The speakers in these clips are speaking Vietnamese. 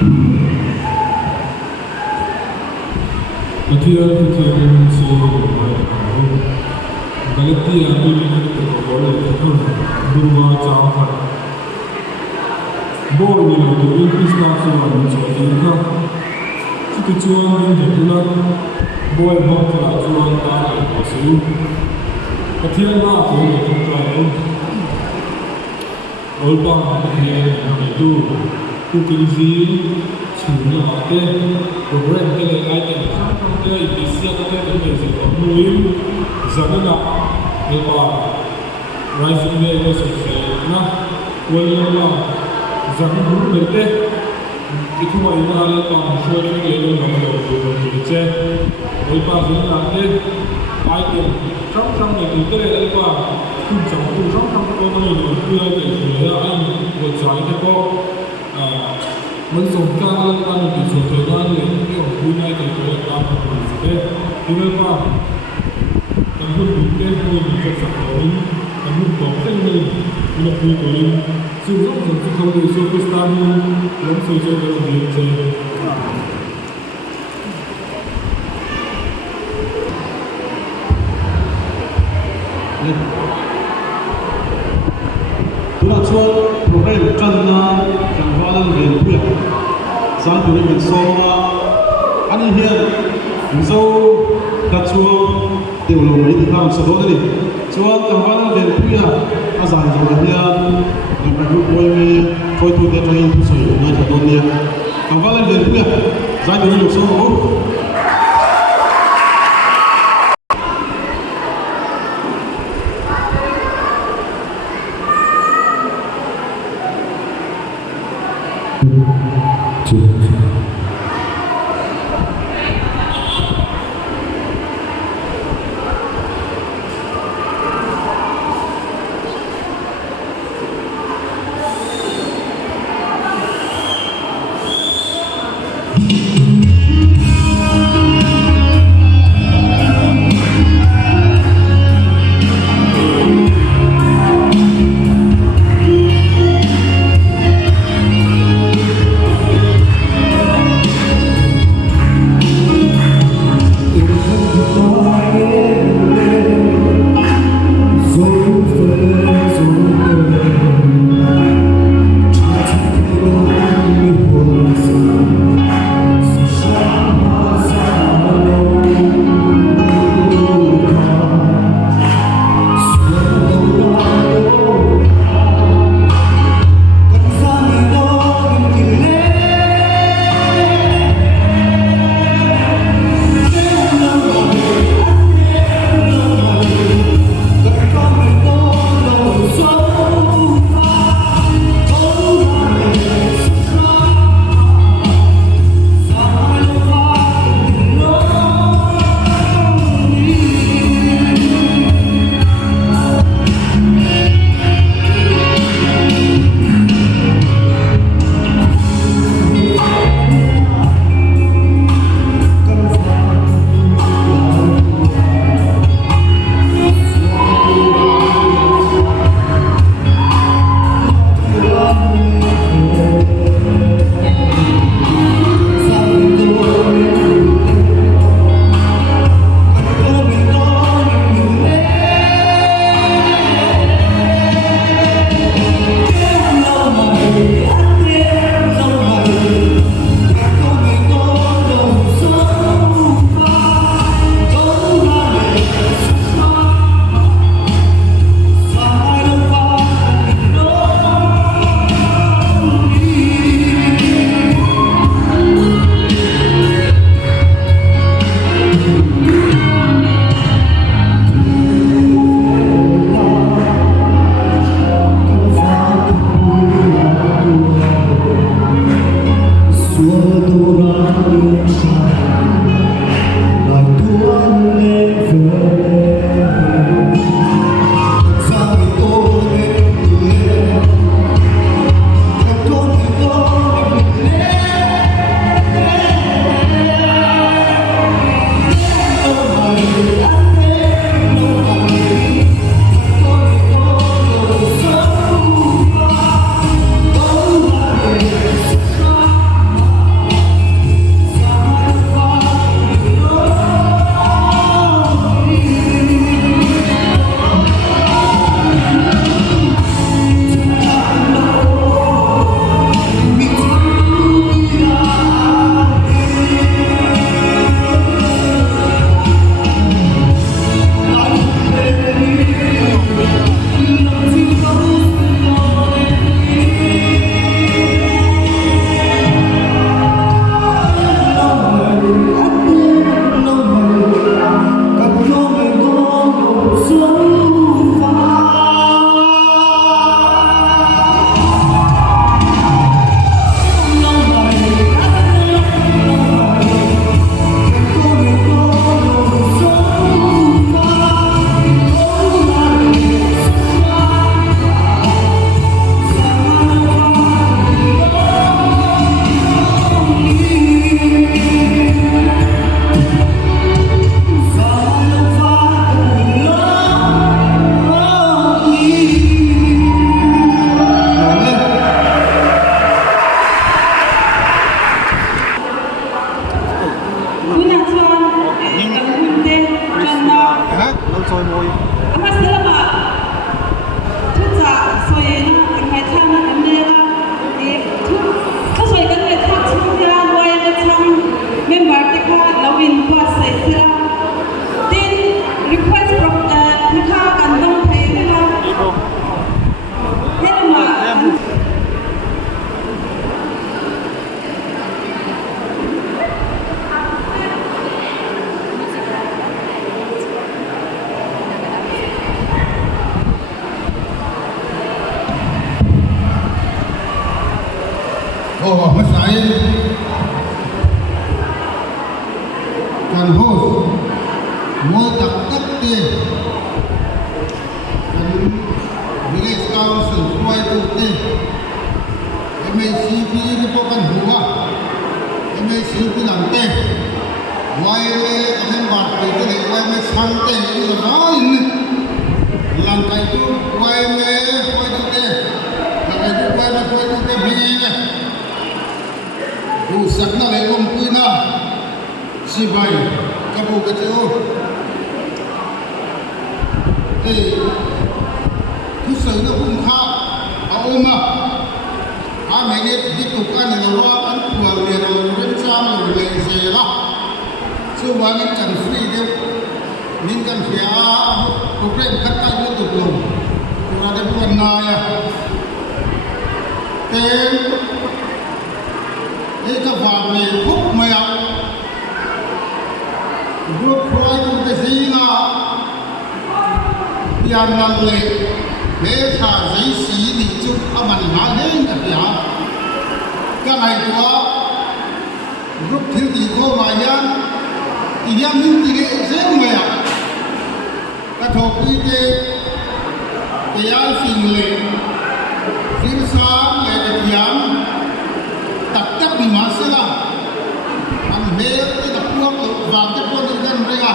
Katiyan si Galati ang pilihan ito ko ito Durwa Chawha Bor nila ito increase na sa mga sa ito Sito chuan din ito lang Boy Bok na chuan na ito sa iyo Katiyan na ito ito tayo Olpang katiyan na ito Kukilizin Sumula ate program ke lekai ke sampai ke Indonesia ke Indonesia mulim zanana lepa rising day ko na wala zanan guru berte itu ma ina lepa show ke level na ko che lepa zanana ate ai ke sam ne ke lepa tu sam ko ni ku ai ke ya ai ko chai ke koมันสงการแล้วการติดส่วนตัวนั้นเลยที่ของคุณนายแต่ตัวตามความรู้สึกที่เรียกว่าการพูดถึงเรื่องนี้จะสับสนการพูดบอกเรื่องนี้มันจะคุยตัวเองซึ่งต้องสนใจเขาดูซูเปอร์สตาร์นี้ลงโซเชียลกันเยอะเลยตัวช่วยโปรแกรมจันทร์จังหวะนั้นเรียนเพื่อสร้างตัวนี้เป็นโซ่อันนี้เฮียนโซ่ดัชชัวเดี๋ยวเราไม่ได้ทำสะดวกเลยช่วงจังหวะนั้นเรียนเพื่ออาศัยจังหวะเฮียนยังเป็นผู้ป่วยมีช่วยตัวเด็กตัวเองผู้สูงอายุตัวนี้จังหวะนั้นเรียนเพื่อสร้างตัวนี้เป็นโซ่ mà sai cần hô mỗi tập tất tiền cần village council quay tụ tiền MACP đi có cần hùa MACP làm tiền quay về cái nhân vật thì cái này quay về sang tiền thì là nói làm cái tu quay về quay tụ tiền làm cái tu quay tụ tiền vì này tu sắc na lấy ông quy na si bay cái bộ cái chỗ thì thứ sự nó cũng khá ôm mấy cái tiếp tục ăn thì nó ăn của liền rồi bên trong rồi lên xe đó số ba mình cần free đi mình cần phải program cắt tay nó tục lùng rồi để buồn này cái vàng này khúc mày bước qua cái gì nào yang năng lệ để thả giấy xí thì chụp ở mặt nói đến cả nhà cái này có lúc thiếu thì cô mà nhá thì nhá mình thì cái dễ mày cái thổ quy cái ai phình lệ phình sáng lệ cái giám tập tất bị mà sẽ là ăn mê cái tập quốc vàng cái quân dân đây à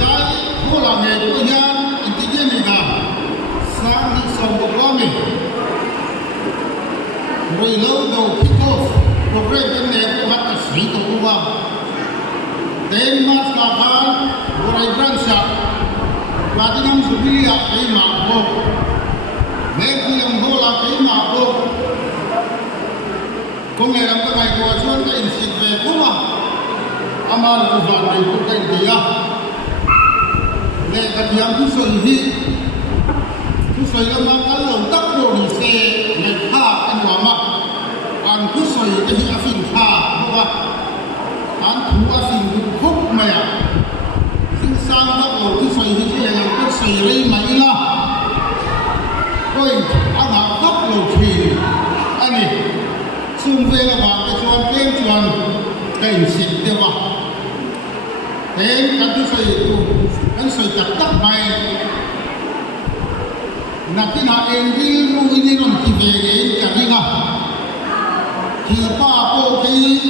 lại cô là nghề của nhà intelligent này sáng đi xong một lo mình rồi lâu đầu kick off program cái này của các sĩ tổ của bạn đến mas làhan rồi grand shot và đi năm số đi à cái mà cô mấy cái làm hồ là cái mà cô công nghệ làm cái này của chúng ta in xịt về cô mà ama là cái vạn này của cái gì à để cái gì thứ soi là mang cái lồng tắc đồ đi xe để tha anh hòa mà anh thứ soi cái gì phình tha đúng không anh thủ phình khúc mày thứ sang tắc đồ thứ soi cái gì là cái soi lấy máy là coi anh học tắc đồ thì anh này xung về là vào cái chuan tên chuan cảnh xịt tiêu vào thế cái thứ soi anh soi chặt tắc mày na cái nào em đi mua cái này thì về cái cả đi nào thì ba cô cái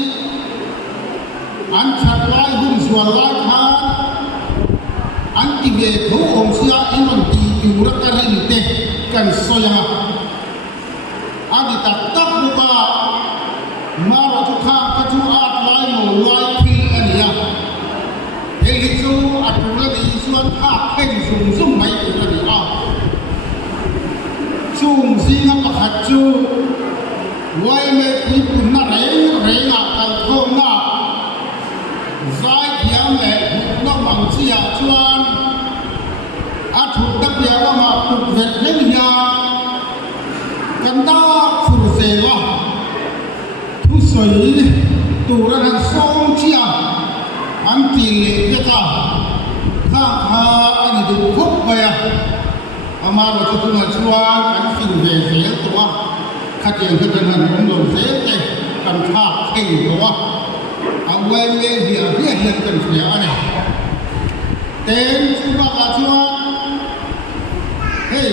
anh chặt lại hung xuân lại thà anh thì về thủ ông xưa em còn thì chủ ra cái hình tệ cần soi à anh thì tắc tắc mua mà rồi chúng ta cái chú art lại màu lại thì anh nhá cái chú art là đi xuân tháp hình dùng mấy cái là đi à chung gì nó có hạt chú quay mê quý bùn nó rẽ ngạc càng thơm nà giải thiام lệ nó bằng chi ạ chuan á thuộc đặc biệt là mà tục vẹt lên nhà cần ta phụ rể là thu水tù ra hàng sông chi ạ anh tỷ lệ cho ta ra thà anh được khúc vậy à ama lo tu na chua kan fin ve ve to wa khatien ka dan han mom lo ve te kan tha thei to wa awe me hi a hi hi kan fe ane ten chu ba ka chua hey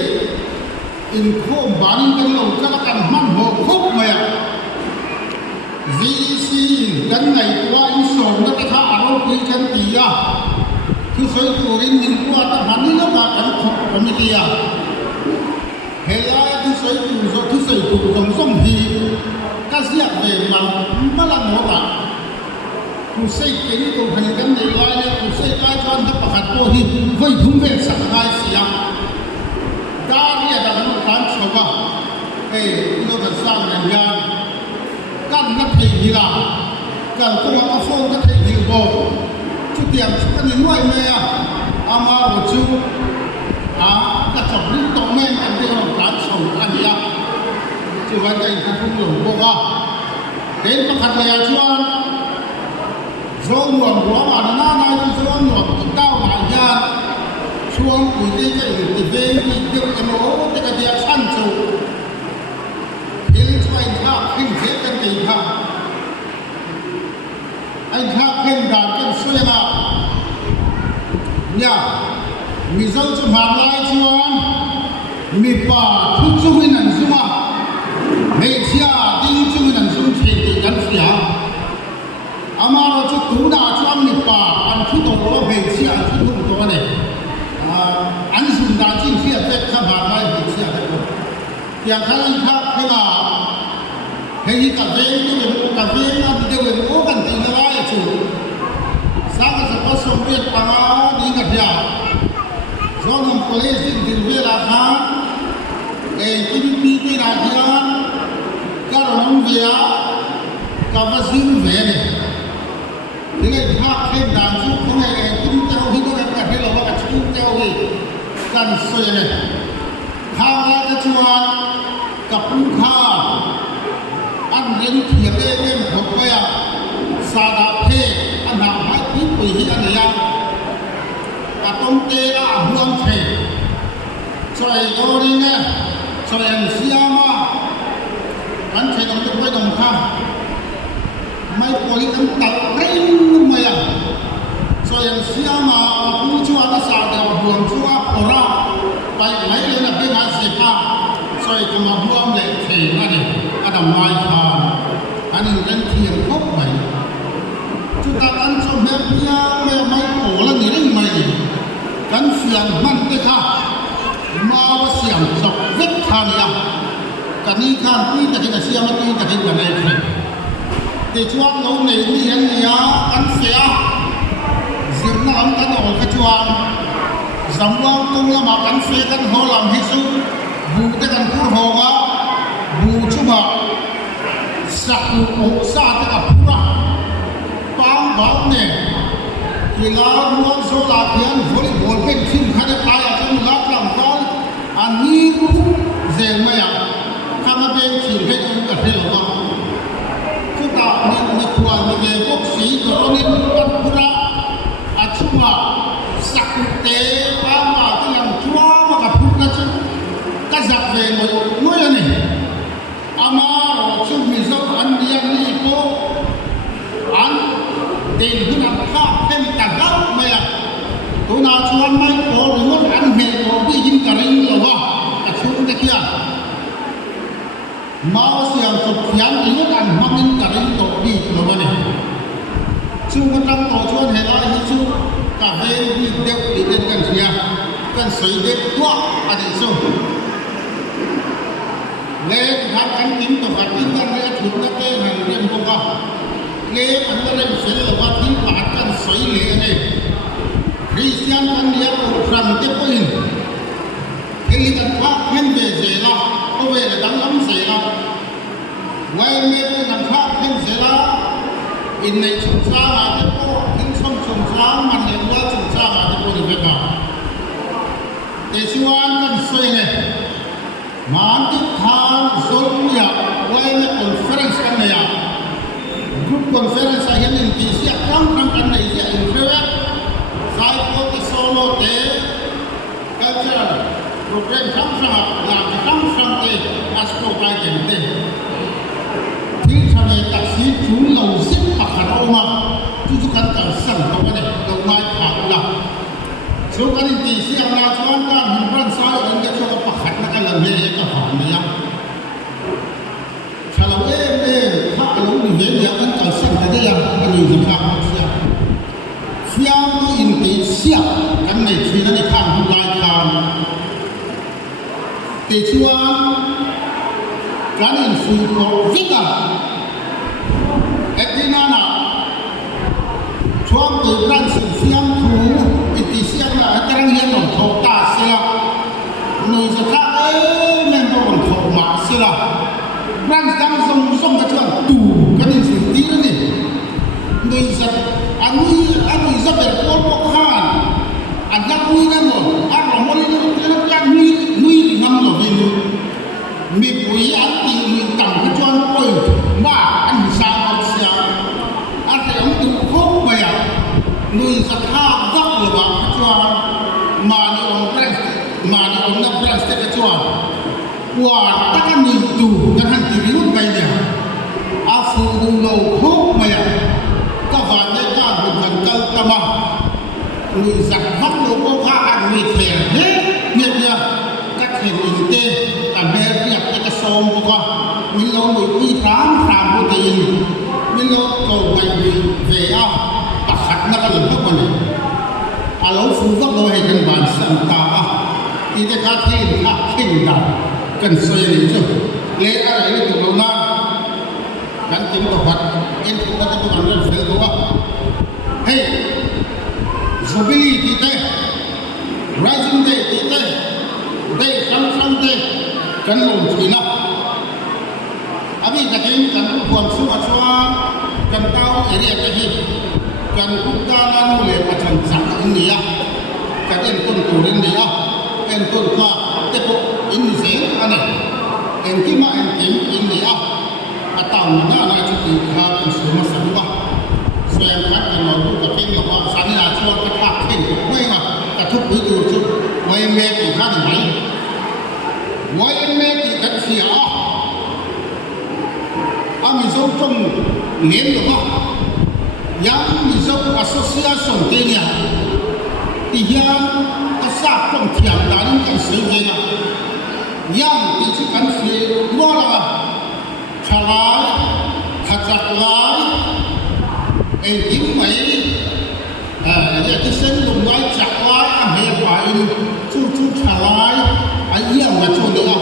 in khom ban kan lo ka kan man ho khop ma ya VC kan ngai kwa in so na ka tha aro ki kan ti ya thứ soi tu rin min qua ta hắn nó mà cảnh khóc còn như kia hệ là thứ soi tu rồi thứ soi tu còn xong thì các giặc về mà nó là ngõ ta tu xây cái tu hành cái này lại tu xây cái cho anh ta bắt đầu thì với thùng về sẵn hai xia đã đi là nó phán sầu à nó thật sang này nha căn nó thấy gì là cần có một phong nó thấy gì bộ chút tiền cái này nuôi mẹ ama một chú các chồng liên tục men ăn tiêu làm cá sầu ăn gì à chú vậy đây không dùng bộ à đến bắt hạt này chú ăn do nguồn của mà nó nay do nguồn cao lại ra xuống thì cái về thì được cái nó cái tiền săn chủ kinh thế cần tình thầm anh khác thêm đàn cần xuyên à nhà mi dâu cho hàng lai chuan mi bà thu chung in ăn zoom à mấy chia đinh chung in ăn zoom chuyện thì gắn xia amaro cho tú na chuan mi bà ăn thu đồ lo mấy chia ăn thu đồ đồ này ăn zoom đàn chính xia tết tham hàng lai mấy chia tết yang kali khác thế là hay cà phê nó đi đều là cố gắng tìm ra lại chủ sáng cái sự sống việt bằng đi ngặt nhà do nông college đi về là khá cái cái là kia các đồng về các bác sĩ về này thế này khác thêm đàn chú không này cái theo khi tôi gặp cái là các chú theo gì cần xoay này tham gia cái chuanกับลูกค้าอันเรียนเขียนเล่นผมไปสาดาเพอันหาให้ที่ปีอันเดียวอาตรงเตะห่วงเทช่วยโยนเนี่ยช่วยเสียมากันใช้ต้องไปต้องข้ามไม่ปล่อยกันตัดเร่งมาอย่างช่วยเสียมาผู้ช่วยก็สาดาห่วงช่วยปราไปไหนเลยนะเป็นอาเซียน所以咁啊，香港企我哋adam mai khan，อันนี้กันเทียมครบไหมจุดการชมแบบนี้ไม่โผล่แล้วนี่ได้ไหมกันเสียงมันได้ค่ะมาว่าเสียงจบเวททานยากันนี้ข้างที่ตะกี้เสียงมันที่ตะกี้กันไหนแต่ช่วงเราในนี้เห็นยากันเสียเสียงน้ำกันออกกระจวนสำรองตรงละมากันเสียกันหัวหลังที่สุดบูตะกันพูดโหกะบูชุบะสักโอซาตะกับพูระปังบังเนี่ยกีฬาล้วนโซลาเทียนวอลเลย์บอลเป็นทีมขันตายจนลับหลังกันอันนี้รู้เจ๋งไหมอ่ะถ้ามาเป็นทีมให้กันก็เท่ากันทุกตานี่ควรมีพวกสีตัวนี้กันพูระอาชุบะสักเตะปังมาที่หลังชัวมากับพูระจุKazak về ngôi này, ama chụp mình dâu ăn đi po, ăn tiền cứ nằm khác thêm cả gốc mày à, tôi nào cho ăn mai po rồi muốn ăn mẹ po đi dính cả lên rồi vào, cả chụp cái kia, mau xiang chụp phiến thì muốn ăn mang lên cả lên tổ đi rồi vào này, chụp cái trăm tổ cho anh hết lại hết chụp, cả về đi đeo đi đến gần kia, gần sấy đeo quá, anh đi xuống. Lê phát cánh kính tổ phát kính căn rẽ thuộc các cái hàng riêng vô cơ Lê ảnh ra đây sẽ là phát kính phát căn xoáy lệ này Christian căn rẽ thuộc phần tiếp có hình Thế lý cần phát thêm về dễ là có về là đáng lắm dễ là Quay mê cái cần phát thêm dễ là In này chúng ta là tiếp có kính xong chúng ta mà nếu qua chúng ta là tiếp có được về cả Để chú an căn xoay này Mantik Khan Zolmuya Wayne conference kan ya group conference saya ni siap kan kan ya infrared saya ko ke solo te cultural program kam sang te asko kai te thi thame taxi chung lo sit pakhat oma tu kan kan sang to ne lo mai kha la so kan ti siap la chuan kan ran sai an ke so pakhat na kan le ka ha ni ya kalau hak lo ni dia kan kan sang te ya kan ni ka siap siap tu inti siap kan nei thi na ni khang hu lai khang ti chuan kan in fu ko vika etinana chuan ti ran sin siam thu inti siam na tarang hian non tho ta sila noi sa kha men bo non tho ma sila ran dang song ka chuan tu kan in fu ti ni noi sa ani sa ber ko ko khan an yak ni na mo an ro mo ni na yak ni ngam lo vin mi pui an ti ni tam ka chuan oi ma an sa au sia an te ông tu ko ba ya noi sa kha dak lo ba ka chuan ma ni ông na press te ka chuan wa ta kan ni tu kan han ti ri ba ya som boka min lo mo I ram bo tin min lo ko ngai ve a pakhat na ka lo ko ni alo fu va lo he kan ban san ta a I te ka thi a king da kan so ye ni chu le a ra ni tu lo na kan tin to hat en tu ka tu an fel do wa hey zobili ti te rising day ti te day sam te kan lo thi na abi ta kin kan buam su a chwa kan tao area ta hi kan ku ka na nu le pa chan sang in ni ya kan en kun tu rin ni ya en kun ka te ko in ni se ane en ki ma en kim in ni ya atau na na chu ti ka kan su ma sa ba so en ka kan lo ku ka kin lo ba sa ni na chwa ka ka kin ku mai ma ka thu ku tu chu mai me ki ka ni mai mai me ki ka si a ami zo trong niệm lo ba yang mi zo association te nia ti yang ka sa trong thiam da ni kan se ge na yang ti chi kan se mo la chalai khajak lai en kim mai ya ti sen lum lai chak lai a me pa in chu chalai a yang na chu ni a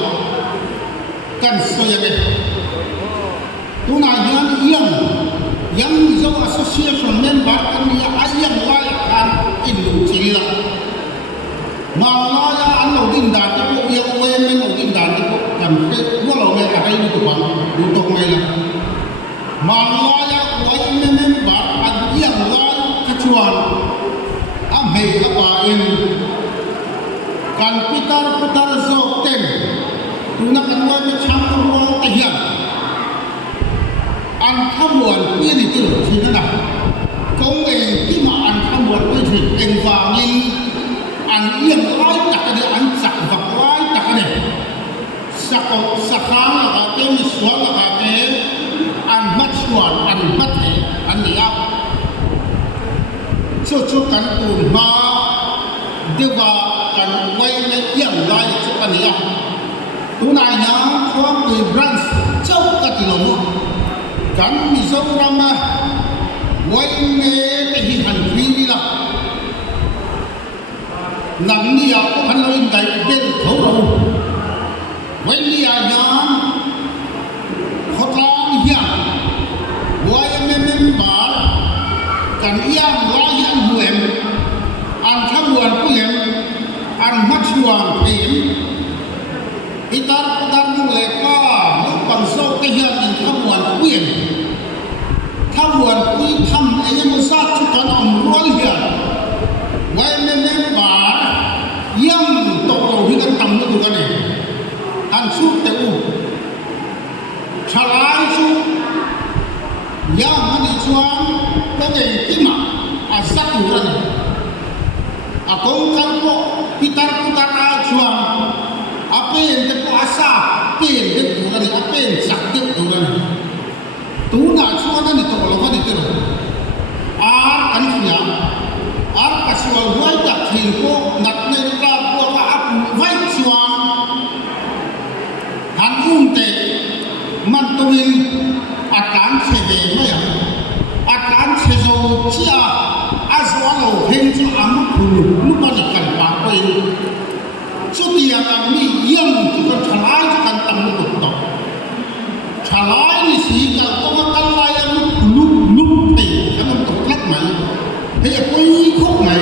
kan so ya ge tu na yang zo association member kan ya ayang lai kan in lu chila ma la ya an lo din da ti ko ya we men lo din da ti ko kan ke mo lo me ka ai ni ko bang du tok mai la ma la ya we men member an yang lai ka chuan a me ka pa in kan putar zo ten tu na kan wa me chang ro ta hian an tham buồn kia thì chưa được gì nữa công nghệ khi mà an tham buồn với thì anh vào nhìn an yên lái đặt cái này an sạc vật lái đặt cái này sạc kháng là cái tên xuống là cái an mất xuân an mất thể an gì áp cho cán tù mà đưa vào cán quay lấy yên lái cho cái này tú này nhá có người branch châu cái gì luôn kan Mizoram wai me te hi han phi ni la nang ni ya ko han lo in dai ben tho ro wai ni ya ya khota ni ya wai me ba kan yang la yan huem an tham buan ku lem an mat chuang tim itar nu le pa nu pang so ke hian in tham buan kuyen tham buan kui tham ai mu sa chu kan om rual hian wai me ba yang to ro hi kan tam nu kan ni an su te u chalai chu yang ani chuan ta ge ki ma a sa tu ran a kong kan ko pitar a chuan apen te ko asa pen de tu ran apen sak de tu ran tu na chuan ani to lo ni te ar an fia ar kasual wai ta thin ko nat nei ra ko ka ap vai chuan han te man to min atan che ve ma ya atan che zo chia azwalo hen chu am ku lu ba ni kan pa ko chu tia kan ni yang chu kan thalai chu kan tam lu to thalai ni si ka ko ma kan lai am lu te ka man to khat mai he ya ko khop mai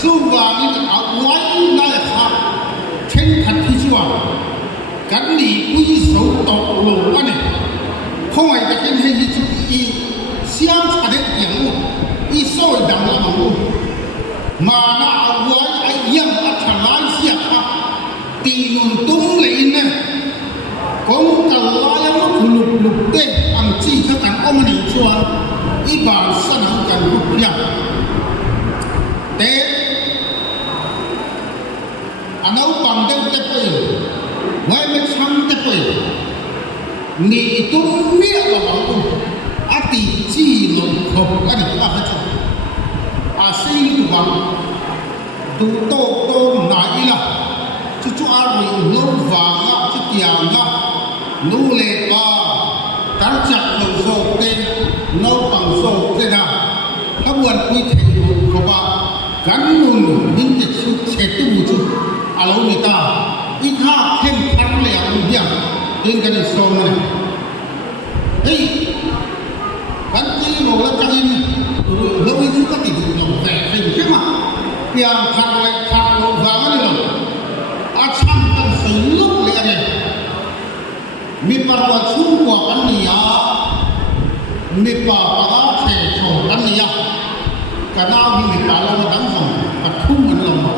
su wa ni ka a wai na ya kha chen khat thi chuan kan ni ku so to lo ka ni không ai ta ken he hi chu i siam cha de yang lu i so dang la ma lu mà na a wai ai yang a thalai sia ka ti nun tung le in kong ka la ya ma lu te ang chi ka kan om ni chuan i ba sa na kan lu ya te anau pang de te pe wai me chang te pe ni tu mi la ba tu ati chi lo khop ka ni ba ha chu a sei tu ba tu to na ila chu a ri lo va nga chu tia nga nu le pa tar chak lo so te no pang so te na ka buan kui the ko ba kan nun min te chu che tu mu chu alo ni ta i kha khem thar le a u dia in kan so ne ei kan ti lo la chang in lo i chu ka ti du lo ve ve ke ma piang thar le thar lo va ni lo a cham kan sai lu le ne mi par wa chu wa kan ni ya mi pa pa da che cho kan ni ya ka na hi mi pa lo dang hong pa thu man lo ma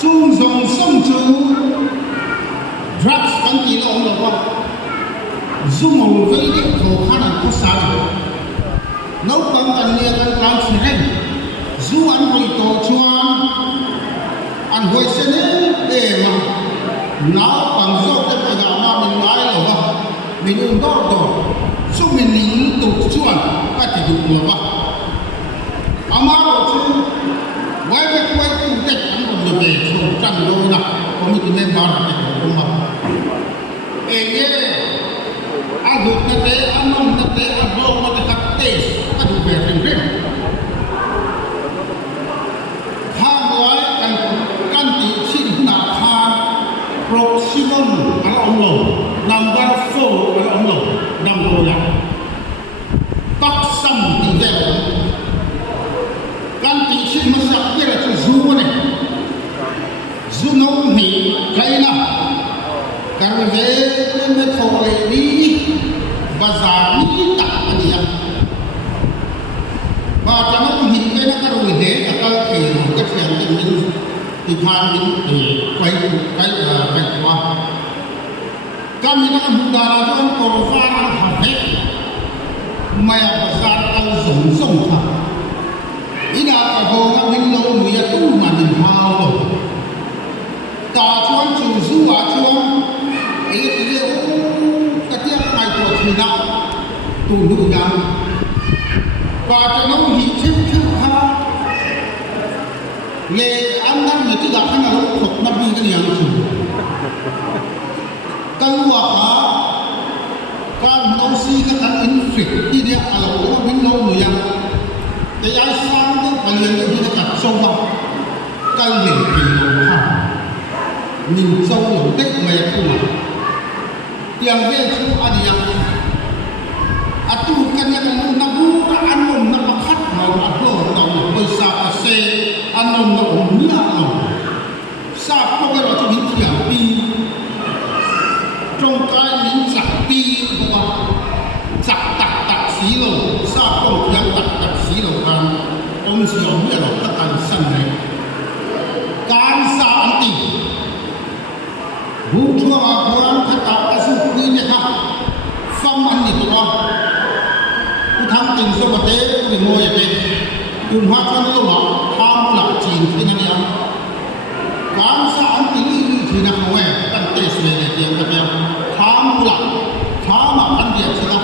chung zong song chu drugs kan ti lo lo wa zoom mo ve de ko khana ko sa nấu cơm cần nia cần cao chỉ hết du ăn hồi tổ chuan ăn hồi sen để mà nấu bằng dâu để mà gạo mà mình nói là vâng mình uống đó rồi giúp mình nín tổ chuan cái thì được là vâng ama rồi chứ quay tu tết ăn còn được về chỗ trần đô nè có mình nên bảo là cái của mà ê nhé ăn được cái tế ăn ngon cái tế ăn vô mà cái tập tế cái đủ về thành phim tham nói căn tỷ xin nạp tha proximum ở ông lầu number 4 ở ông lầu nằm đồ là bắc sâm tỷ về căn tỷ xin mà sắp kia là cái du này du nông hỉ cái nào càng về bên bên thổ này đi và giả đi tặng anh em và cho nó nhìn cái nó có rồi thế là cái thì cái chuyện mình thì phan mình thì quay qua cái mình nó muốn đào cho anh cổ pha nó học hết mà và ra ăn sống sống thật ý là cả hồ nó mình lâu người tu mà mình hao rồi ta cho anh chủ du à cho anh ấy thì cái tiếc ngày của thì nào tù nữ đàn và cho nó nhìn chim ha lệ ăn năn người ta cái nào cũng phục năm cái gì cũng căn quả kan nông si cái căn inflict đi đi à là cũng mình lâu người ăn cái ai sang cái phần liền cái gì nó sâu vào căn liền thì lâu ha mình sâu hiểu tích mày không mà yang dia tu ada yang atu kan yang nabu anom na makat mau ado tau bisa ase anom na umnya no sa ko ga tu min tiang pi trong cái min sak pi ba sak tak si lo sa ko yang tak si lo kan ông siêu ya lo ta kan san này kan sa anti bu chua ma kuan kata asu ni ne ha fam an ni to ku thang tin so ba te ni mo ya te kun ha chan lo ma tham la chin tin ni am kan sa an ti ni thi na ko ya tan te se ne te ka ya tham la tham an dia chi la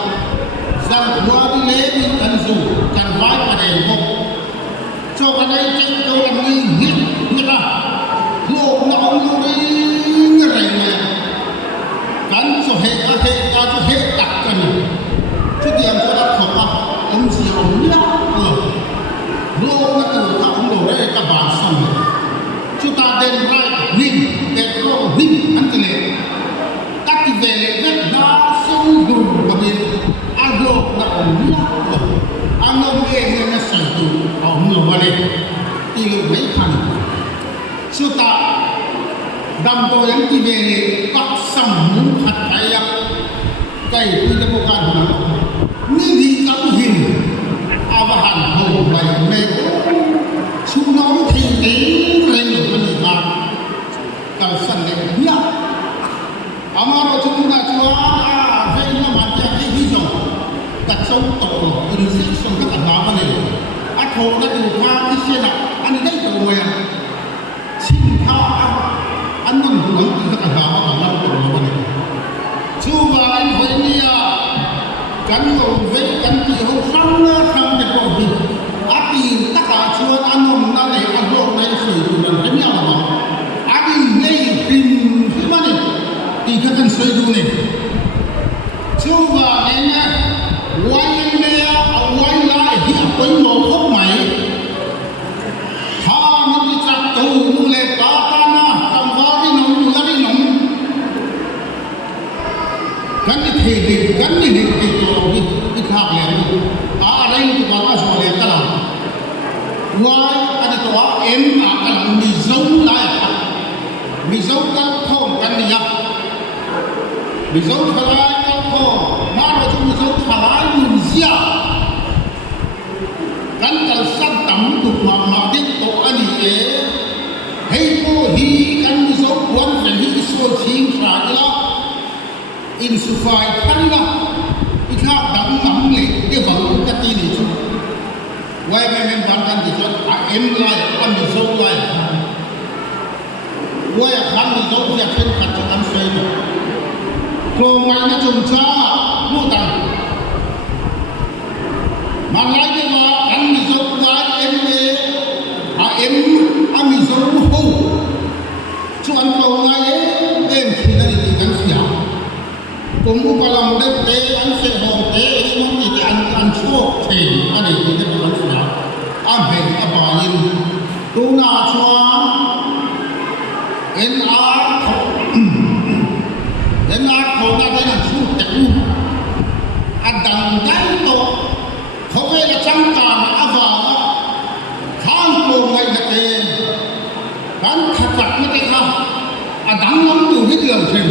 zan wa ni le ni kan zu kan vai pa de ko cho cái này trên câu làm ni ni ra lo na ông lo ni kan so he ta so he tak kan chu tiam cho đã thọ ma ông gì ông nhá lo na tu ta ông lo re ka ba sam chu ta den right nin den ro nin an te le ta ti ve le ve na sum du ba bin a lo na ông nhá an lo me ne na sa tu ông lo ba le ti lo mai khan chu ta đâm tôi những cái về các sầm muốn thật hay à cái cái bộ can của nó nhưng thì các hình avahan hầu bảy mê chú nó thì cái lên được cái gì mà càng sân này nhá amaro chúng ta chúa về nó mà cái gì rồi đặt sống tổ in sinh sống các cảnh báo này à thổ đã được qua cái xe nào anh ấy tổ mày xin tha anh nằm buồn thì các bạn họ làm được rồi này chú và anh với nia cắn ngồi với cắn thì không phăng thằng để bỏ đi á thì tất cả chúa anh nằm na để anh lộ này sửa từ lần đến nhau mà á thì đây tìm thứ mà này thì các anh sửa này chưa và nên quay lên quay lại thì quay một khúc mày tha nó đi chặt tù nó lên ta ta na cầm vào đi nóng gắn đi thì gắn đi thì rồi đi khác liền ở đây thì có số liền ta làm ngoài anh có em cần bị giống lại bị giống các thônกันนี่ครับbị giốngทลายcác thôn màเราจะbị giốngทลายมันเสียกันกันสั่งตั้มถูกมาดิ้นโตอันนี้ให้โมฮีกันbị giốngวันเป็นที่ส่วนชิงขาดแล้วอินสุฟายทันละอีกข้าวดังน้ำเลยเดี๋ยวผมจะตีนี่ชุดไว้ไม่เป็นวันกันที่จะเอ็มไล่กันbị giốngไล่ว่าคันมีโรคอยากเป็นขัดจังเสียโครงไม้ในจุ่มช้ามู่ตันมันไล่ได้ว่าคันมีโรคไล่เอ็มมีโรคหูชวนโครงไม้เอ็มที่นั่นอีกกันเสียผมอุปลังเด็กเตะอันเสียหงเตะมันอีกอันโชคเทอันนี้ที่นั่นกันเสียอันเป็นอับายินตูนาชวNR เขาได้ได้สู้แต่อันดังได้โตเขาเวลาจังการอาภาข้างโกงในนักเองการขัดจัดไม่ได้ครับอันดังล้มอยู่ที่เดือดเช่น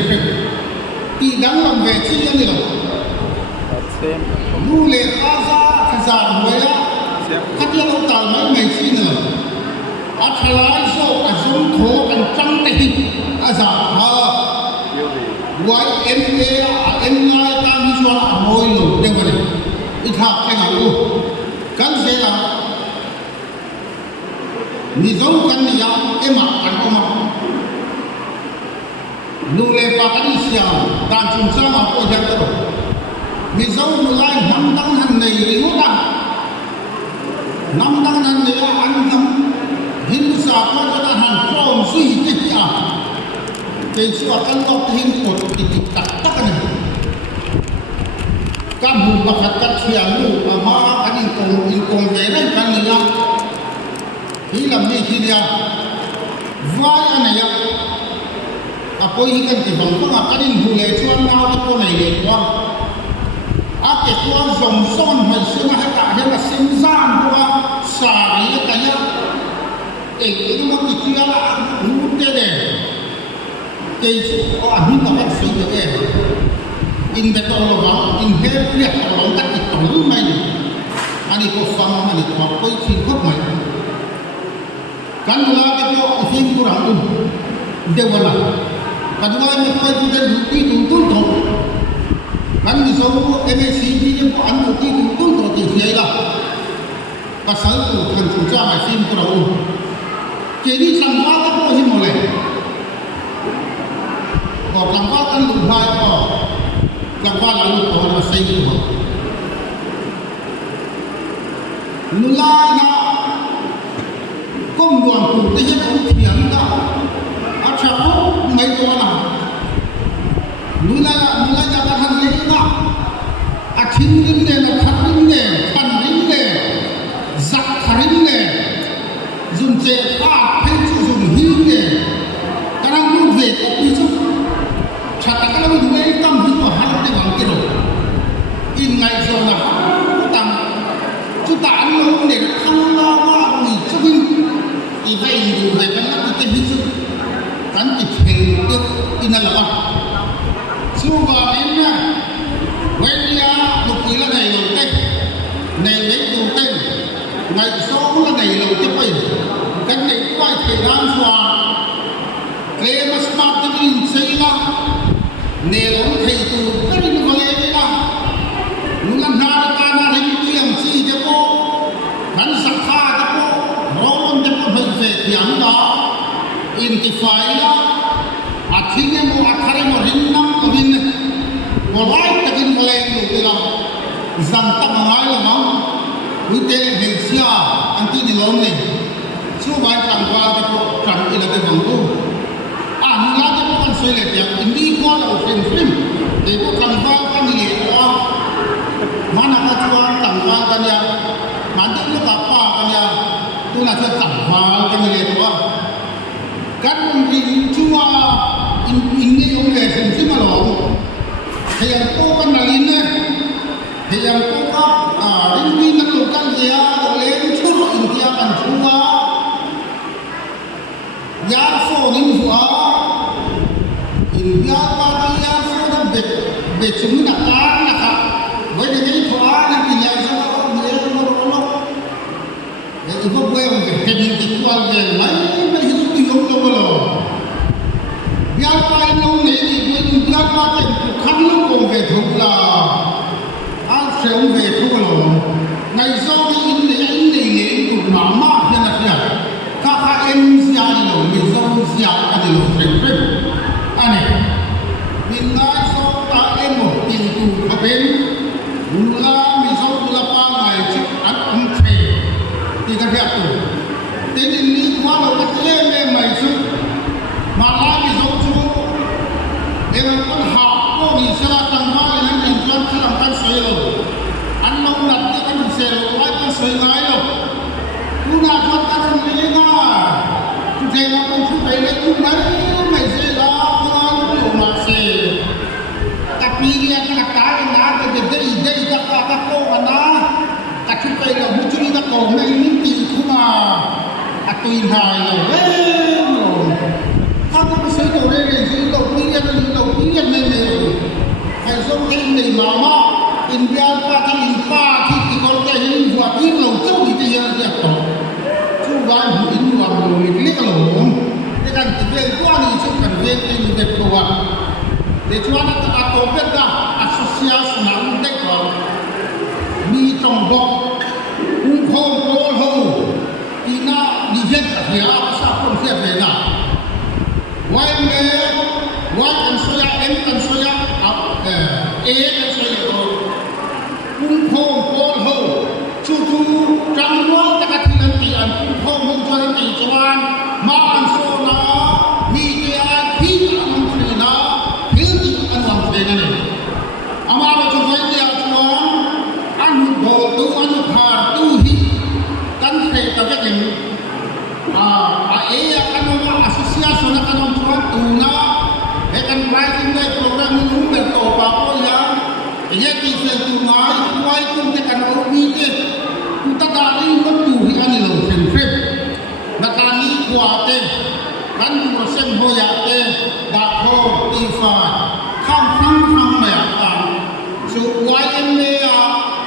ตีดังลำเวทีนี่หรอรู้เลยอาซาขจารหวยละขัดยังต่างไม่ที่นี่อัฐลายโซ่อัศมโถกันจังติอาซาฮะไว้เอ็มไลตามที่ชวนอโมยลงเดี๋ยวกันอีกข้าวแค่ไหนลูกกันเสียละมีสองกันนี่ยังเอ็มกันก็มาดูเลยปากกันเสียตามชุมชนมาก็ยังตัวมีสองไล่น้ำตั้งหันในรู้กันน้ำตั้งหันในอันน้ำHindu sahaja dah hantam sui tiada. Jadi akan kau himpun dikitat takkan. Kamu bakat siamu, ama kan ingkong beran kan ni lah. Hilam ni hilia. Vai anaya. Apa ikan tibang pun akan ingulai cuan nawa pun naik kuat. Ake kuat zongson masih nak ada simzan kuat sari kaya. Itu mah kita lah, mudah deh. Jadi orang ni tak sesuai deh. In betul orang, in hebat orang tak itu main. Ani kau faham ani kau kau ikut main. Kan orang itu film kurang tu, dewana. Kadang ni kau itu dah bukti tuntun tu. Kan misalnya MSCB ni kau anu bukti tuntun tu tiada lah. Pasal tu kan sudah film kurang tu. Jadi sampai apa yang mulai? Kalau sampai kan lupa apa? Sampai lalu orang masih itu. Mulai na, công đoàn cụ thể cũng thiện đó. Cháu mấy con nào? Mulai ra ta thành lý đó. Chín đến đây là thắt đến đây, thần đến đây, giặc đến đây. Dùng chế phát hay dùng hiên để các anh muốn về có quý chút chặt các anh muốn mấy tâm hữu của hai cái bằng cái đồ in ngày rồi là tăng chúng ta ăn uống để không lo qua nghỉ cho mình thì vậy đủ về cái nắp cái hữu chút cắn thịt hình được in là bằng siêu vào đến nha quen nha một kỳ là ngày đầu tiên ngày đấy đầu tiên ngày sau là ngày đầu tiếp vậy cái này quay thời gian qua cái mà smart tin xây ra nề lắm thầy tu cái gì mà lấy ra những lần nào ta đã thấy tiếng gì thế cô hắn sắc pha thế cô rong thế cô phải về tiếng đó identify ra akhirnya mau akhirnya mau rinam kawin mulai tekin mulai itu lah zantak mulai lah mau Wite Malaysia anti di lomne, semua orang kuat itu kan ini ada bangku. Nilai itu kan xây lại tiếng Indi qua đầu phim phim để có cần vào cái gì đó mà nó có chuan tặng vào cái nhà mà đến lúc gặp pa cái nhà tôi là sẽ tặng vào cái gì đó kan in chua in ni ông lệ phim phim mà lòng thì yang tu kan nalin nè thì yang tu có Indi nó tụ kan gì á rồi lên chút India kan chua ya phô nín vua India ba ya phô nó biệt chúng là cá là cả với những cái thoa là cái nhà sao nó để có quên về cái gì thì quan về mấy cái gì cũng không lo ya pa nó này thì với ya pa cái khăn nó còn về thuộc là ăn sống về thuộc là ngày sau cái in này cũng mà mát như là thế các em già đi rồi mình sống già đi rồi phải phải anh này mình nói sau ta em một tiền tù các bên là mình sống là ba ngày trước ăn ông thầy thì các bạn tù thế nên lý quá là cái em mày chứ mà lại mình sống chú em con học có gì sẽ là tăng hoa nên mình làm cái làm cái sấy rồi anh nông đặt cái sấy rồi lại cái sấy ngay rồi cú nào cho ta không lấy na thì nó không chịu lấy lấy cú đấy mày sẽ là con nhiều mà sẽ tapi dia nak tahu na ke dari tak ko na tak cukai lah muncul tak ko na mimpi kuma atau inhai lo kalau mesti tu re lo punya ni hay giống cái này mà India pa thì còn cái gì buat ini lo jauh itu ya dia tu gái hữu in vào rồi mình biết là cái cần thực hiện qua thì chỉ cần viên in đẹp đồ vật để cho nó ta tổ biết ra association nắm đấy vào đi trong bộ cũng không có hậu thì nó đi hết cả phía sao không thiết về nào quay anh soya em cần soya em soya cũng không có hậu chú trong đó ta cái thiên tỷ anh không cho nên tỷ cho anh mà anh số nó đi cái anh khi anh thì nó thiếu thì anh làm thế này ama nó cho thấy là cho anh đồ tu anh thà tu hi kan phải ta cái gì ấy anh nó association nó kan cho anh tu nó cái kan writing cái program nó cũng được tổ bảo có ya cái gì thì tu nói quay cùng cái kan có đi cái chúng ta đã đi mất tù thì anh là phiền phép là cái này quả tên anh cũng xem hồi ạ tên đã thô tì phà khăm mẹ tàn sự quay em nê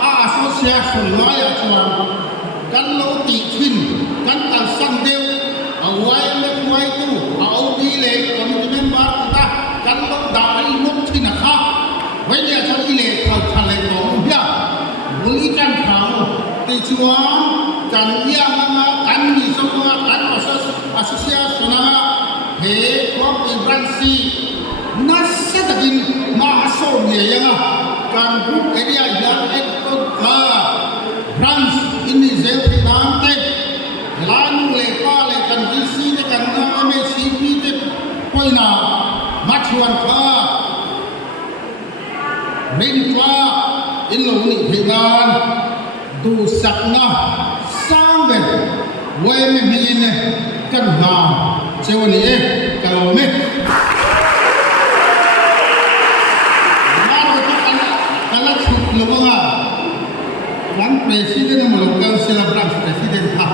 association nói ạ cho anh lâu tì thuyên anh tàn sang đeo quay em nê quay tu ông đi lệ còn cái bên bác chúng ta anh lâu đã đi mất thì là khác với nhà cho đi lệ thật lệ tổ bia với chân thảo thì chúa cần yang kan di semua kan asosiasi na he ko bransi nasatakin mahaso ye yang kan group area yang ekota branch ini zel nante lanu le pa le kan visi de kan na MCP de poina machuan ka min ka in lo ni higan tu sakna sang về quê mình này cần làm chơi này kalau mình kalau chụp luôn kan presiden melakukan selebrasi presiden hak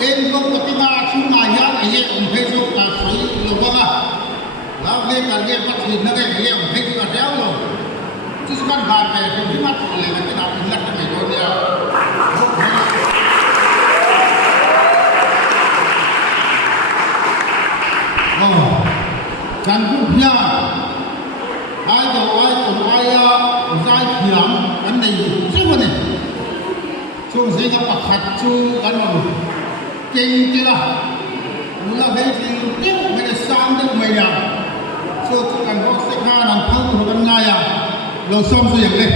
em có cái ba chúng mà nhá ấy ông thấy số là số luôn lão lên cả cái phát triển nó cái ông thấy là đéo rồi chứ con bạn bè không biết mắt là cái nào cũng lật cái này thôi nha kan cũng ai cũng ai giải thiểm cái này chứ mà này chú sẽ gặp bậc hạt chú cái nào kinh chứ là muốn là cái gì tiếp mình là sang được mày à chú cần có sẽ ha làm thâu của con ngay à rồi xong rồi lên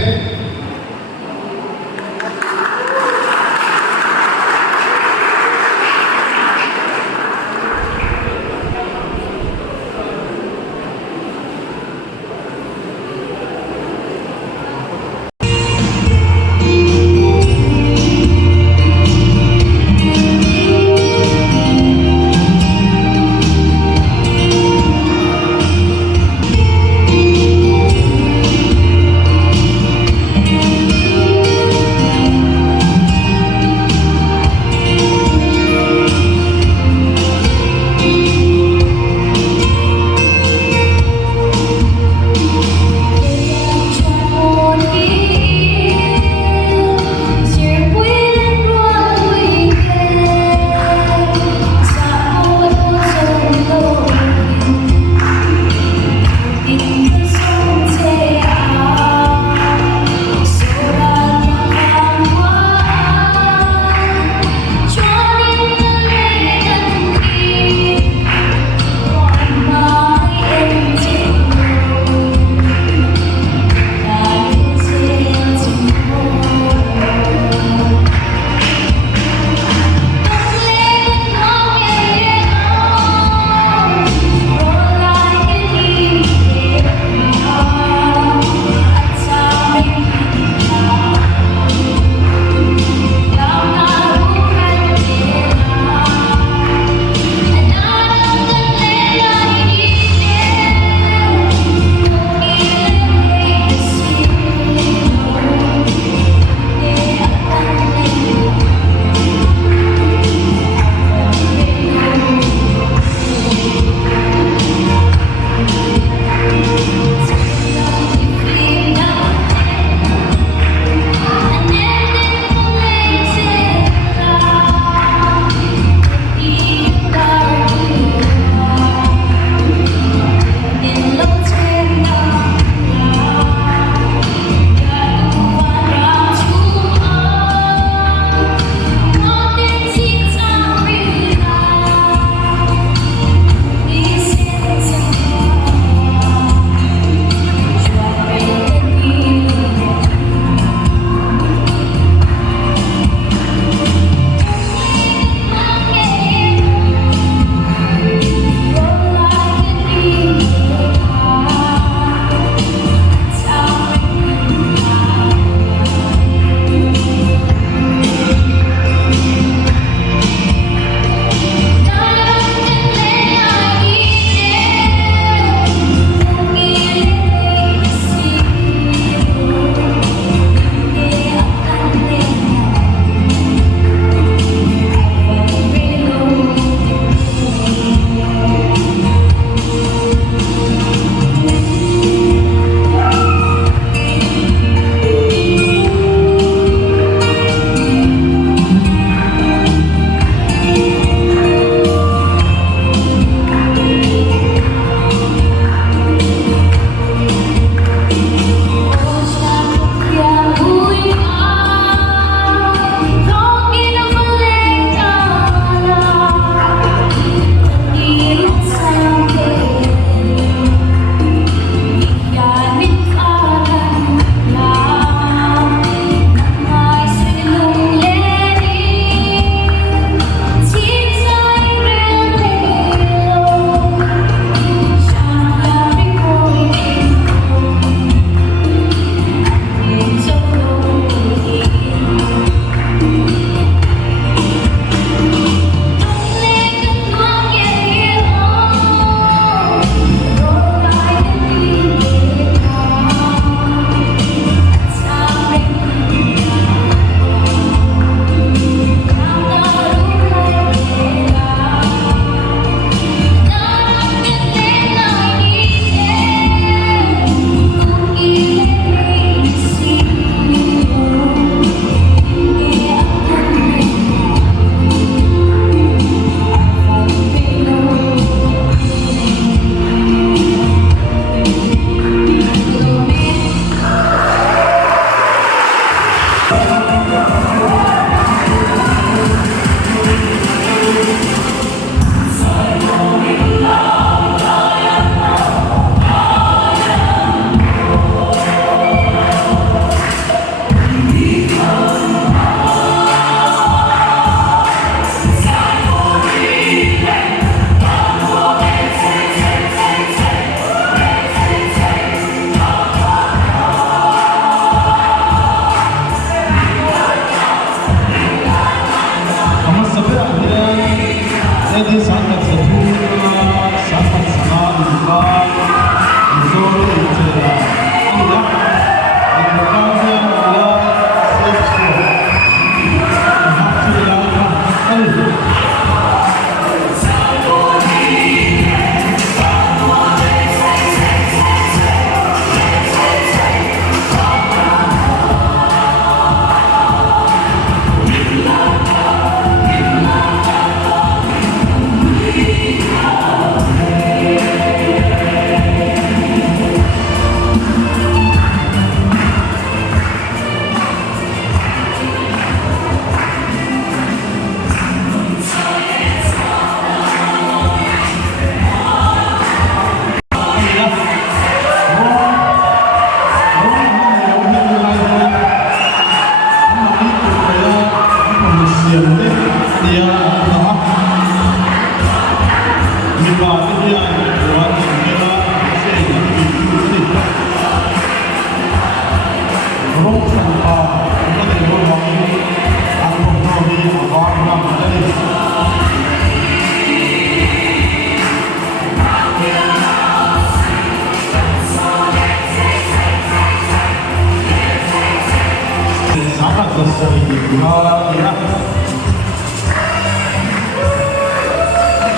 Hallelujah.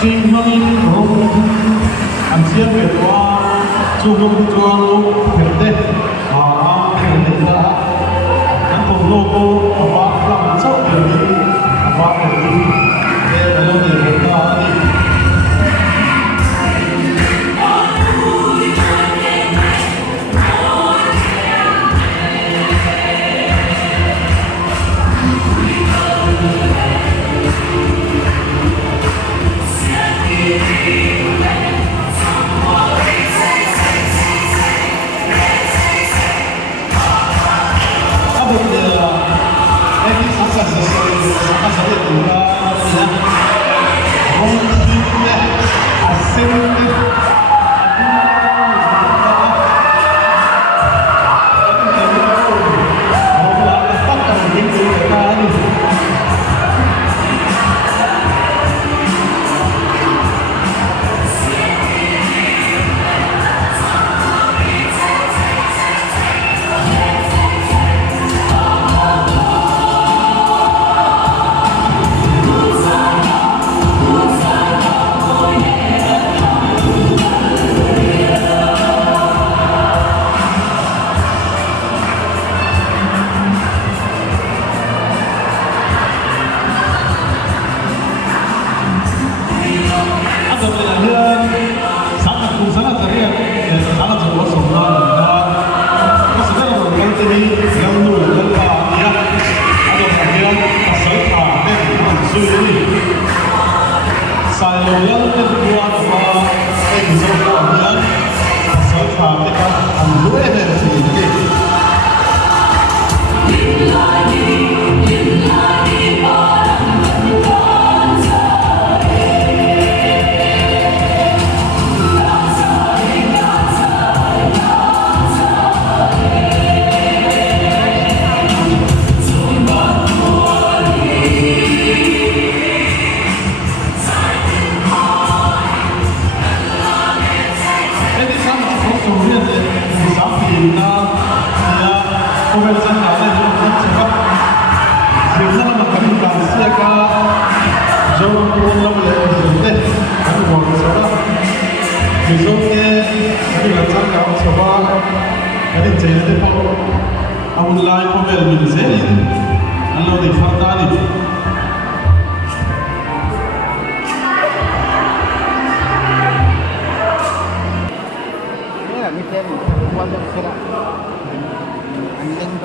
Chính nó đi không anh xem về qua chung lúc cho lúc hiện tế hiện tế ra anh cùng lô cô và làm sao để đi và để đi để là lúc để chúng ta đi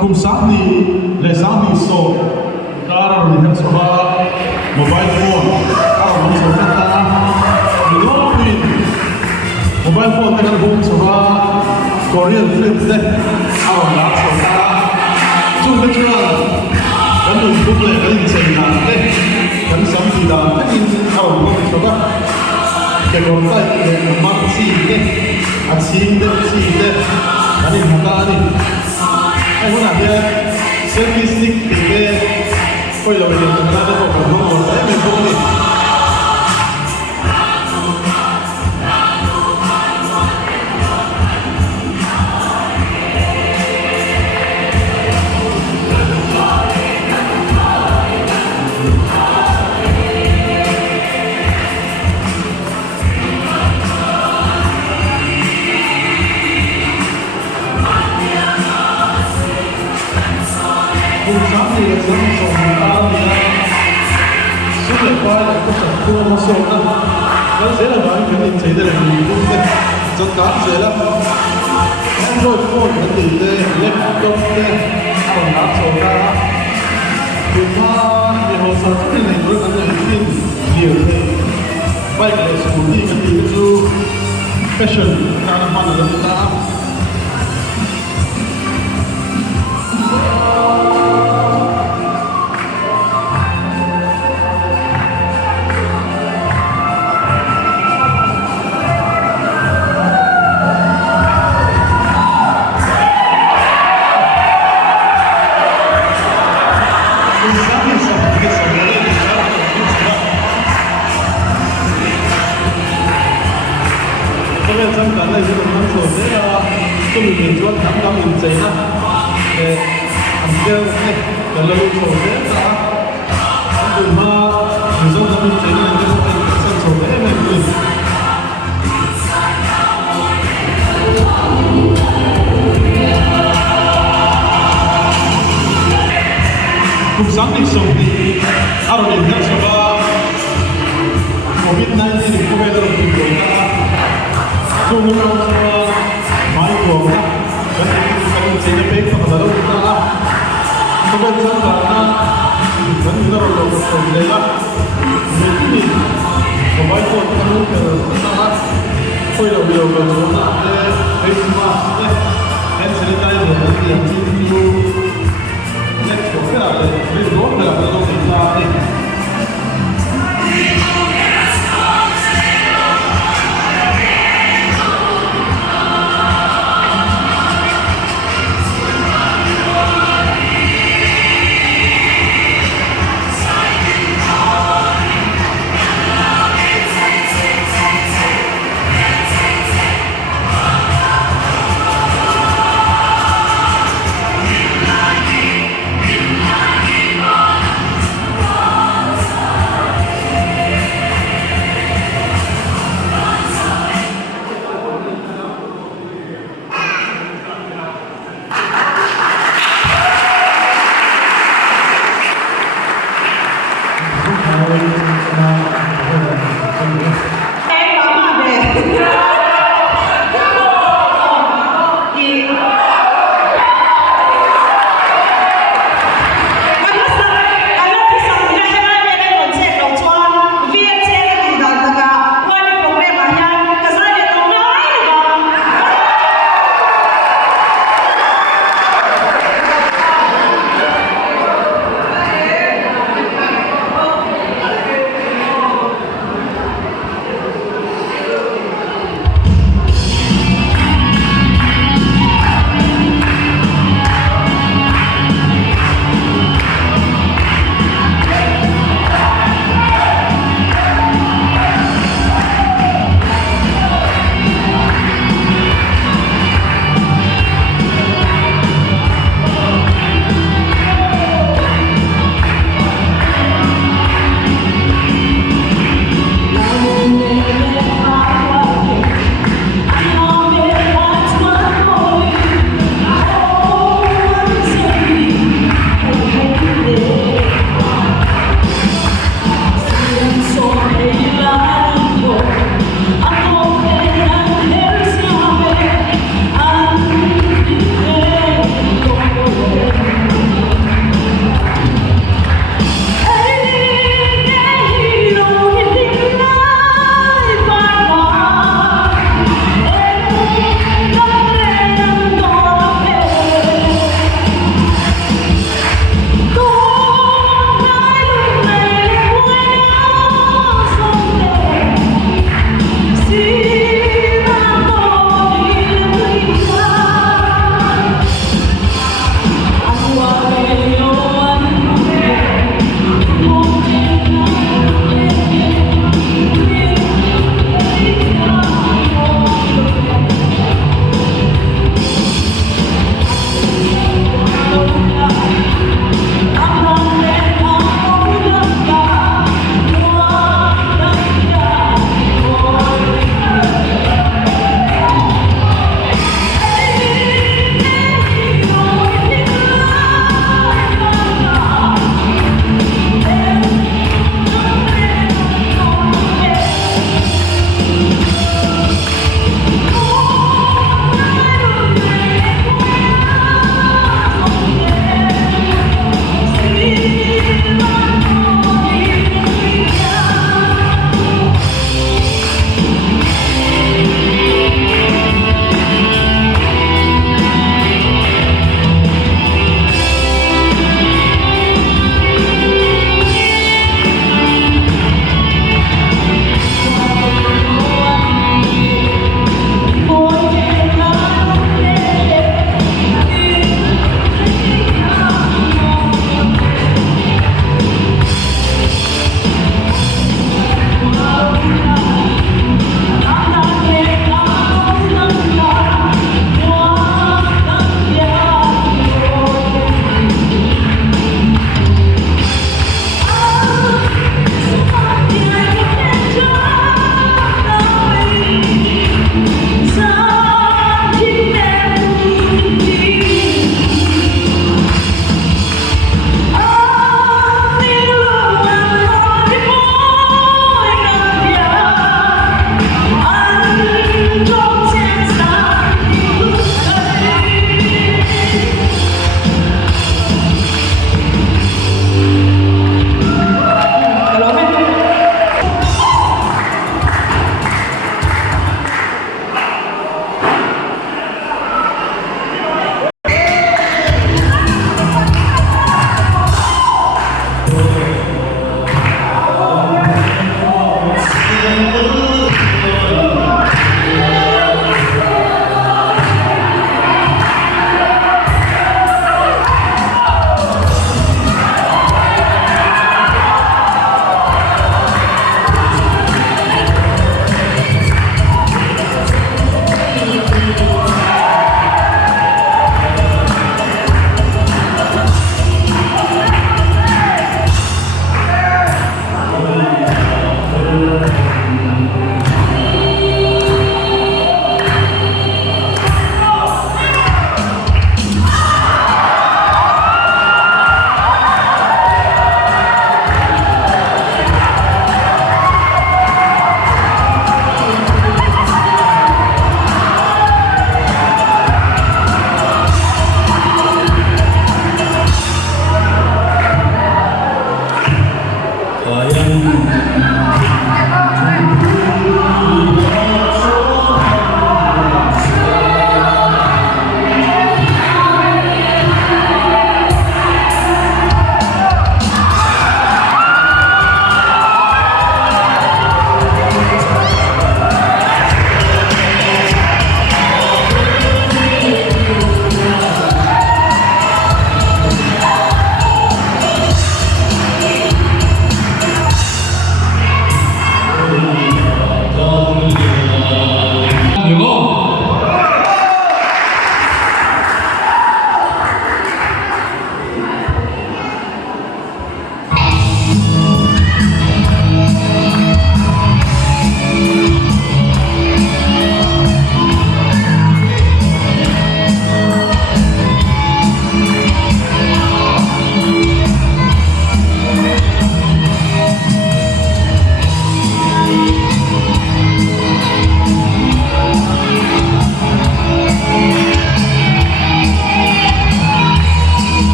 Kum Sahni le Sahni so Kara Rihan Soba mobile phone Kara Rihan Soba Kara Mino Queen mobile phone Kara Rihan Soba Korean film de Kara Rihan Soba Chung Cái Chuan Kan Nui Buk Le Kan In Sen Na De Kan Sam Di Da Kan In Kara Rihan Soba Ke Kon Tai Ke Mat Si De At Si De Si De Kan In Hata Ni hôm nay selfie stick thì cái quay lại mình chúng ta đã có một cái đấy mình không đi thì là dân sống ta thì suốt ngày qua lại có sản khu một số năm nó dễ là nói cái nhìn thấy đây là mình cũng thế rất cán dễ lắm rồi phone cái gì đây laptop đây còn lá số ta thì mà về hồ sơ cái này nó là những tin nhiều thế vậy là số đi cái gì chú fashion ta là hoàn là ta Trong cả này chúng ta rồi thế là tôi mình chọn thắng thắng mình chơi ha, kêu này là lâu sổ thế sao từ mà người dân ra mình thấy là cái bộ anh sân sổ thế này mình cùng sáng đi sổ thì áo đồ điện hết rồi COVID-19 thì có vẻ là một điều ta dù như ông máy của ta vẫn là sẽ được biết và là ta có bên sẵn sàng vẫn như là một phần đấy đó mình thì có máy của ta lúc ta quay đầu điều của chúng ta để face mask đấy hand sanitizer là cái gì như next của cái là cái đó là cái đồ chúng ta đấy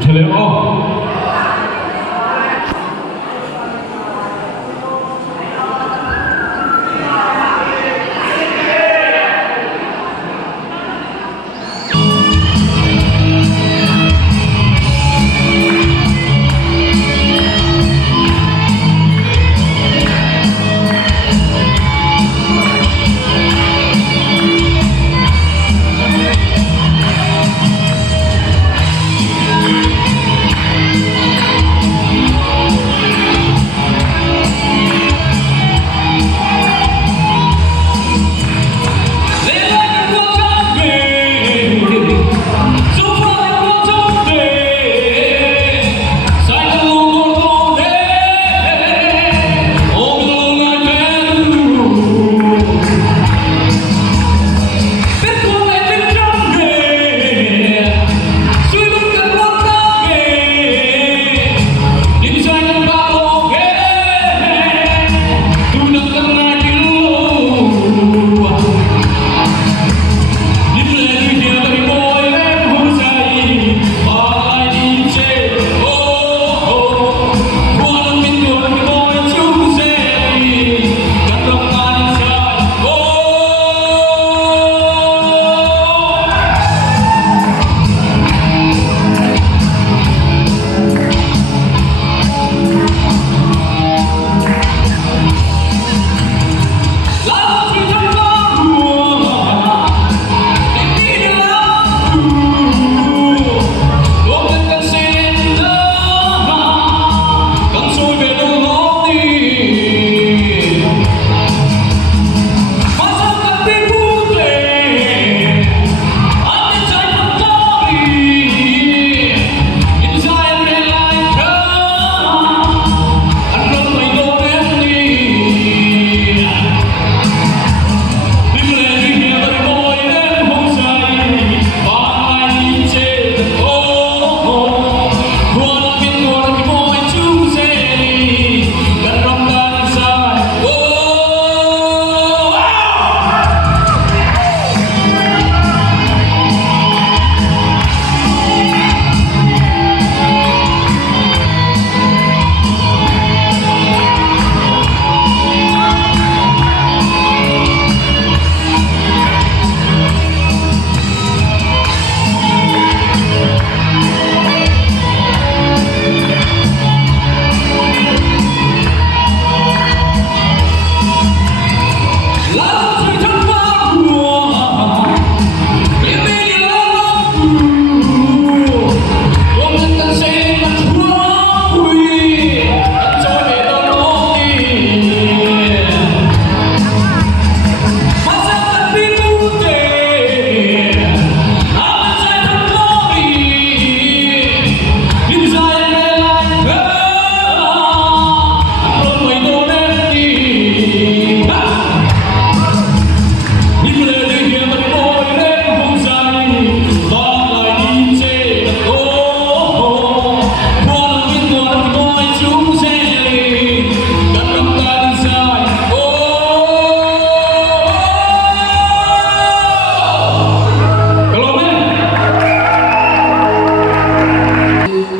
Chale oh.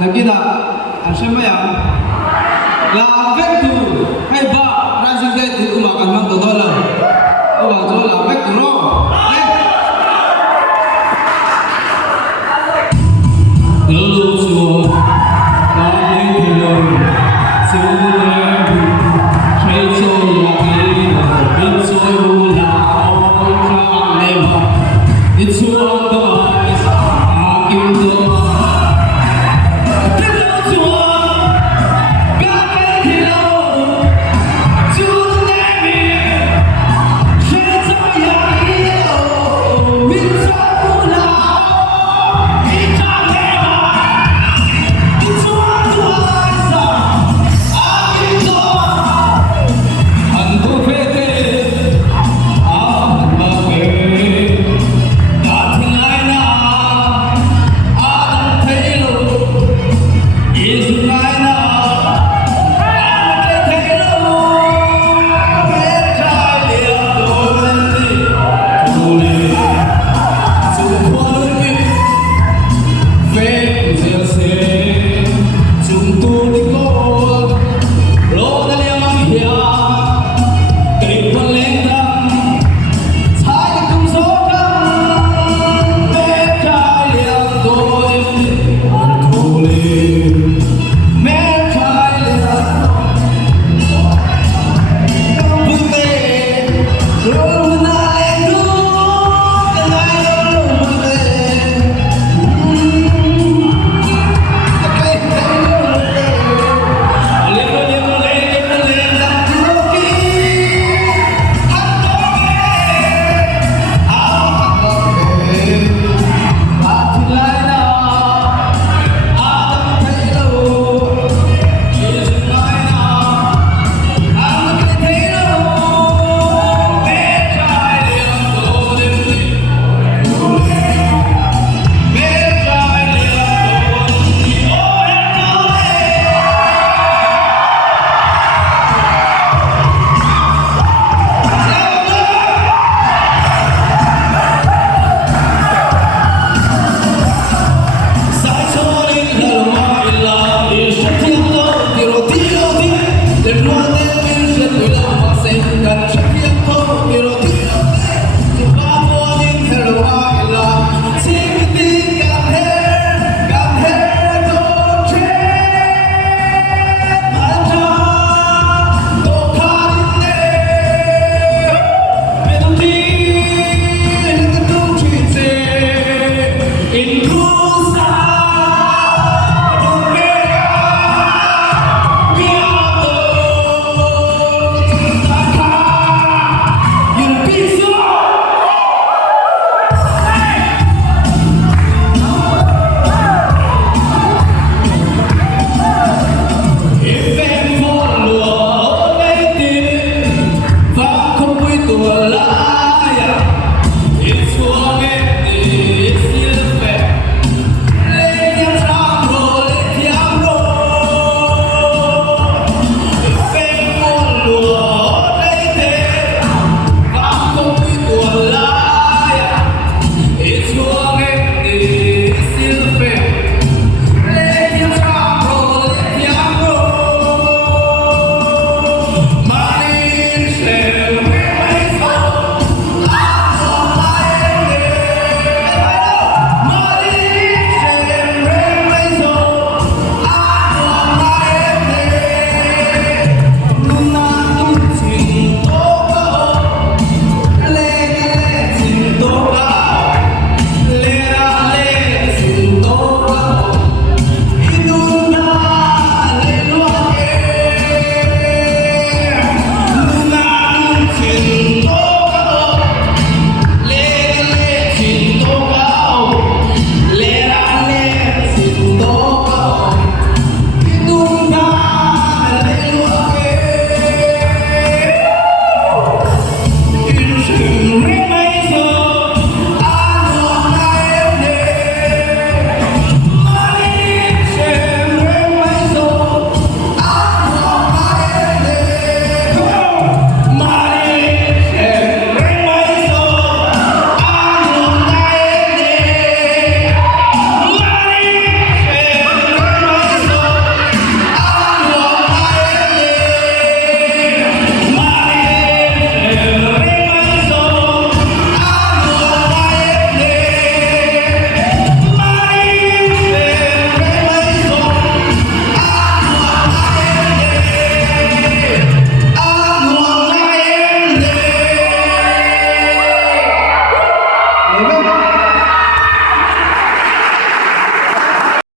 Nakita, ang siya ba yan?